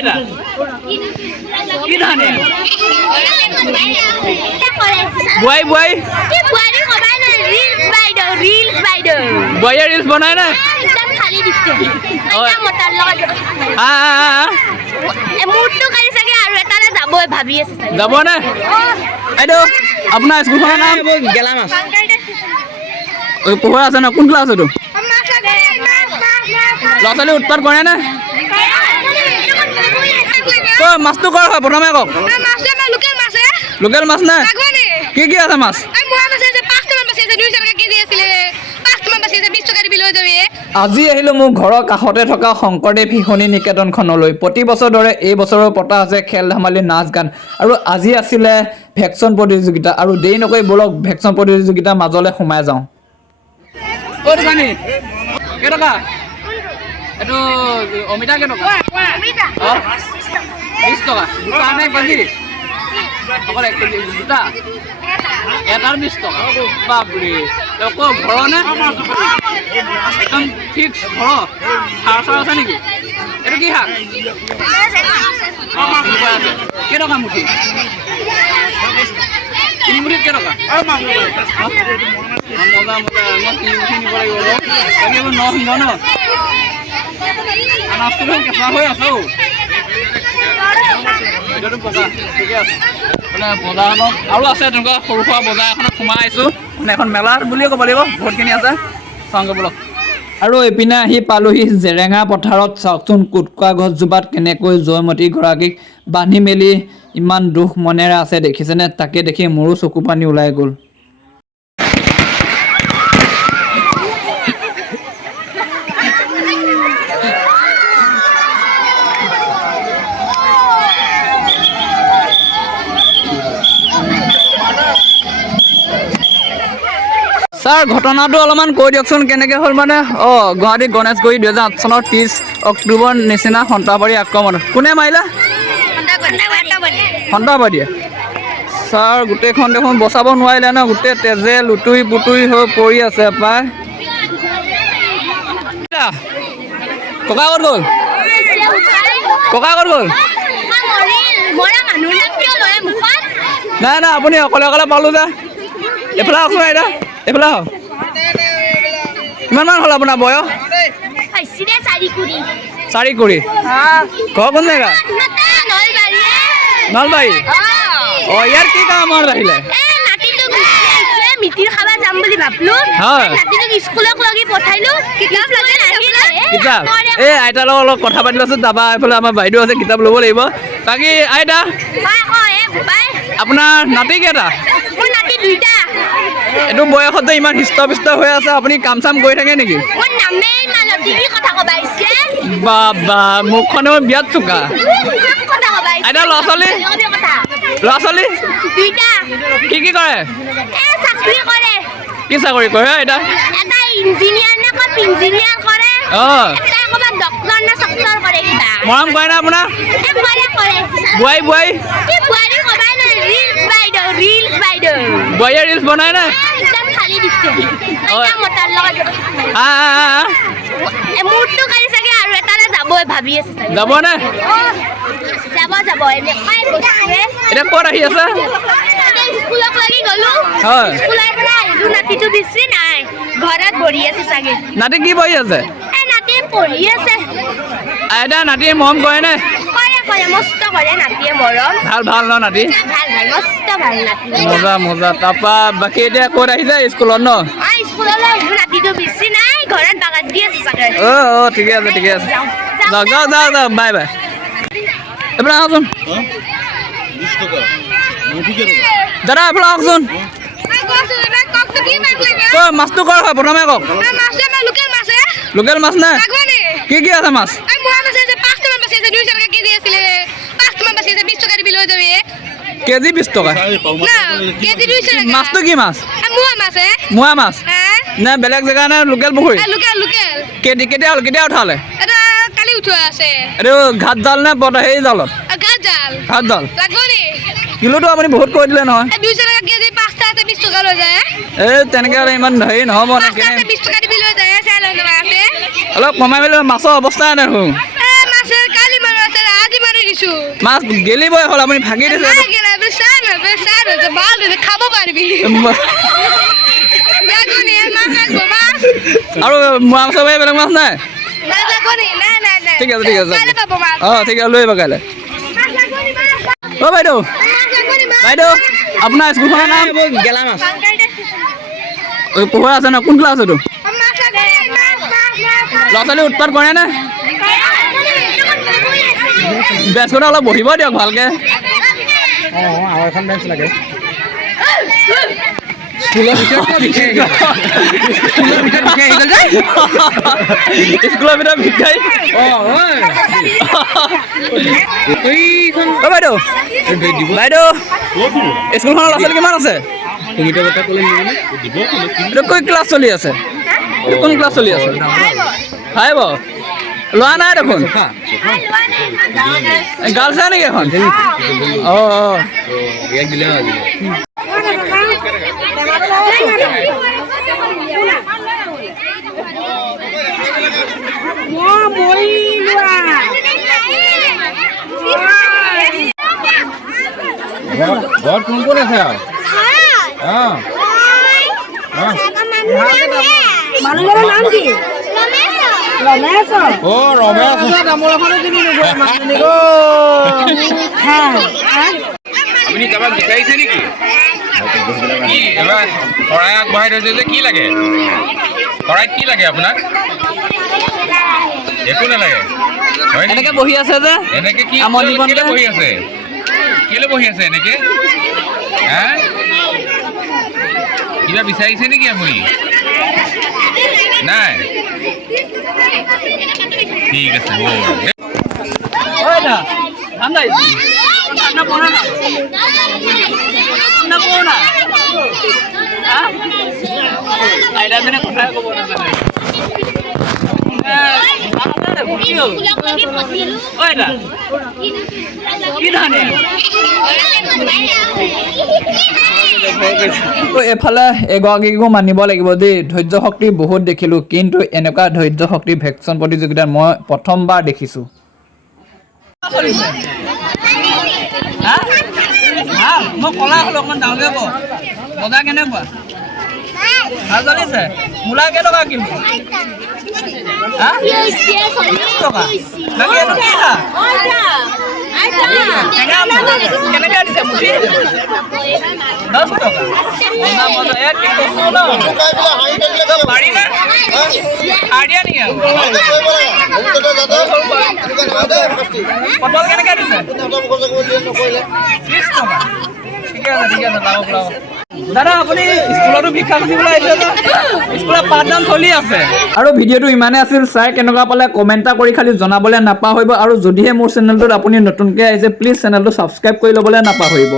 এটা কি ধানে বুৱাই বুৱাই কি বুৱাৰি কবাই না ৰিলছ বাইদেউ বুৱাইৰ ৰিলছ বনাই না একদম খালি দিছে এটা মতাৰ লগত মুডটো কালি চাগে আৰু এটালে যাবই ভাবি আছে চাগে যাব না এইটো আপোনাৰ স্কুলখনৰ নাম গেলা মাছ পঢ়া আছে না কোন ক্লাছ এইটো ল'ৰা ছোৱালী উৎপাত কৰে না মাছটো কৰ হয় প্ৰথমে কওক লোকেল মাছ না কি কি আছে মাছ আজি আহিলোঁ মোৰ ঘৰৰ কাষতে থকা শংকৰদেৱ শিশুনি নিকেতনখনলৈ প্ৰতি বছৰ দৰে এই বছৰো পতা আছে খেল ধেমালি নাচ গান আৰু আজি আছিলে ভেকচন প্ৰতিযোগিতা আৰু দেৰি নকৰি বলক ভেকচন প্ৰতিযোগিতাৰ মাজলৈ সোমাই যাওঁ কেইটকা এইটো অমিতা কেইটকা 20 টকা দুটা নে কেজি অকল 1 কেজি দুটা এটাৰ 20 টকা বাপৰে আকৌ ঘৰৰ নে একদম ফিক্স ঘৰ সাৰ চাৰ আছে নেকি এইটো কি শাক কেইটকা মুঠি 3 মুঠিত কেইটকা মজা মজা মই 3 মুঠি নিব লাগিব নসিংহ ন আনাজটো কেঁচা হৈ আছে এতিয়াতো পকা ঠিকে আছে মানে বজাৰখনত আৰু আছে তেনেকুৱা সৰু সুৰা বজাৰ এখনত সোমাই আহিছোঁ মানে এখন মেলা বুলিয়ে ক'ব লাগিব বহুতখিনি আছে চাওঁগৈ বলক আৰু এইপিনে আহি পালোহি জেৰেঙা পথাৰত চাওকচোন কুটকুৱা গছজোপাত কেনেকৈ জয়মতী গৰাকীক বান্ধি মেলি ইমান দুখ মনেৰে আছে দেখিছেনে তাকে দেখি মোৰো চকু পানী ওলাই গ'ল ছাৰ ঘটনাটো অলপমান কৈ দিয়কচোন কেনেকৈ হ'ল মানে গুৱাহাটী গণেশগুৰি 2008 চনৰ 30 অক্টোবৰ নিচিনা সন্ত্ৰাসবাদী আক্ৰমণ কোনে মাৰিলে সন্ত্ৰাসবাদীয়ে ছাৰ গোটেইখন দেখোন বচাব নোৱাৰিলে ন গোটেই তেজে লুটুৰি পুটুৰি হৈ পৰি আছে পাই ককা ক'ত গ'ল ককা ক'ত গ'ল নাই নাই আপুনি অকলে অকলে পালোঁ যে এইফালে আহকচোন এতিয়া এইফালে আহক কিমানমান হ'ল আপোনাৰ বয়স 4 কুৰি ঘৰ কোন জেগা নলবাৰী ইয়াৰ কি কামত আহিলে মিটিৰ খাবা যাম বুলি ভাবলো নাতিটোক স্কুলক লাগি পঠাইলো কিতাপ লাগে নাহিলে কিতাপ এই আইতাৰ লগত অলপ কথা পাতি লৈছোঁ তাৰপৰা এইফালে আমাৰ বাইদেউ আছে কিতাপ ল'ব লাগিব বাকী আইতা আপোনাৰ নাতি কেইটা মোৰ নাতি 2টা এইটো বয়সত যে ইমান হৃষ্ট হৈ আছে আপুনি কাম চাম কৰি থাকে নেকি মোৰ নামেই মালতী কি কথা ক'বা আহিছে বাবা মুখখনে বিয়াত চোকা আইতা ল'ৰা ছোৱালী 2টা কি কৰে চাকৰি কৰে কি চাকৰি কৰে আইতা এটা ইঞ্জিনিয়াৰ নে কত ইঞ্জিনিয়াৰ কৰে এটা ক'ৰবাত ডক্টৰ নে চক্টৰ কৰে কিবা মৰম কৰে না আপোনাৰ কৰে বুৱাই বুৱাই কি বুৱাৰি কবাই না ৰিলছ বাইদেউ বুৱাইৰ ৰিলছ বনাই না একদম খালি দিছে এটা মতাৰ লগত মুডটো কালি চাগে আৰু এটালে যাবই ভাবি আছে চাগে যাব না যাব এনে খাই বসে এটা ক'ত আহি আছে স্কুলক লাগি গ'লো স্কুলৰ পৰা আহিলো নাতিটো দিছি নাই ঘৰত বহি আছে চাগে নাতি কি বহি আছে নাতি পঢ়ি আছে আইতা নাতিয়ে মৰম কৰে নে কৰে মস্ত কৰে নাতিয়ে মৰম ভাল ন নাতি ভাল মস্ত ভাল নাতি মজা তাৰপৰা বাকী এতিয়া ক'ত আহিছে স্কুলত ন স্কুললৈ আহিলো নাতিটো বেছি নাই ঘৰত বাগান দি আছে চাগে ঠিকে আছে যাওক বাই এইফালে আহকচোন দাদা এইফালে আহকচোন মাছটো কৰ হয় প্ৰথমে কওক লোকেল মাছ না কি কি আছে মাছ কেজি 20 টকা মাছটো কি মাছ মোৱা মাছ নে বেলেগ জেগা নে লোকেল পুখুৰী কেতিয়া উঠালে এইটো ঘাট জাল নে হেৰি জালত ঘাট জাল কিলোটো আপুনি বহুত কৈ দিলে নহয় এই তেনেকৈ হ'লে ইমান হেৰি নহ'ব নে অলপ কমাই মেলি মাছৰ অৱস্থা দেখোন দিছো মাছ গেলিবই হ'ল আপুনি ভাগি দিছে না গেলা বেসার হচ্ছে ভাল হচ্ছে খাবো পারবি বেগুনি মাছ লাগবো মাছ আৰু মাছ ভাই বেলেগ মাছ নাই মাছ লাগবো নি না না না ঠিক আছে কাইলে পাবো মাছ ঠিক আছে লৈ আহিব কাইলৈ মাছ লাগবো নি মাছ অ বাইদেউ মাছ লাগবো নি মাছ বাইদেউ আপোনাৰ স্কুলখনৰ নাম গেলা মাছ পঢ়ুৱা আছে ন কোন ক্লাছ এইটো মাছ লাগবো নি মাছ ল'ৰা ছোৱালী উৎপাত কৰে নে বেঞ্চখনত অলপ বহিব দিয়ক ভালকে আৰু এখন বেঞ্চ লাগে স্কুলৰ ভিতৰত ভিক্ষাৰী বাইদেউ বাইদেউ স্কুলখনৰ ল'ৰা ছোৱালী কিমান আছে কৈ ক্লাছ চলি আছে কোন ক্লাছ চলি আছে ফাইভ লোৱা নাই দেখোন গাৰ্লছ আছে নেকি এখন ঘৰত কোন কোন আছে আৰু মানুহজনৰ নাম কি ৰমেশ আপুনি কাৰোবাক বিচাৰিছে নেকি কি এবাৰ শৰাই আগবঢ়াই থৈছে যে কি লাগে শৰাইত কি লাগে আপোনাক একো নালাগে হয় নেকি? এনেকে বহি আছে যে এনেকে কি আমাৰ জীৱনতে কেলে বহি আছে কেলে বহি আছে এনেকে হা কিবা বিচাৰিছে নেকি আপুনি নাই ঠিক আছে এফালে এগৰাকীকো মানিব লাগিব দেই ধৈৰ্য শক্তি বহুত দেখিলোঁ কিন্তু এনেকুৱা ধৈৰ্য শক্তি ভেকচিন প্ৰতিযোগিতাত মই প্ৰথমবাৰ দেখিছোঁ মই কলা হ'লো অকণমান ডাঙৰকৈ ক'ব বজাৰ কেনেকুৱা ভাল চলিছে মূলা কেইটকা কিলো টকা বাকী এইটো কি শাক? কেনেকৈ দিছে মুঠি 10 টকা এক কচু ন পাৰি নে সাৰ দিয়া নেকি আৰু পটল কেনেকৈ দিছে 30 টকা ঠিকে আছে লাভক দাদা আপুনি স্কুলতো ভিক্ষা খুজিবলৈ আহিছে যে স্কুলত পাঠদান চলি আছে আৰু ভিডিঅ'টো ইমানে আছিল চাই কেনেকুৱা পালে কমেণ্ট এটা কৰি খালি জনাবলৈ নাপাহৰিব আৰু যদিহে মোৰ চেনেলটোত আপুনি নতুনকৈ আহিছে প্লিজ চেনেলটো ছাবস্ক্ৰাইব কৰি ল'বলৈ নাপাহৰিব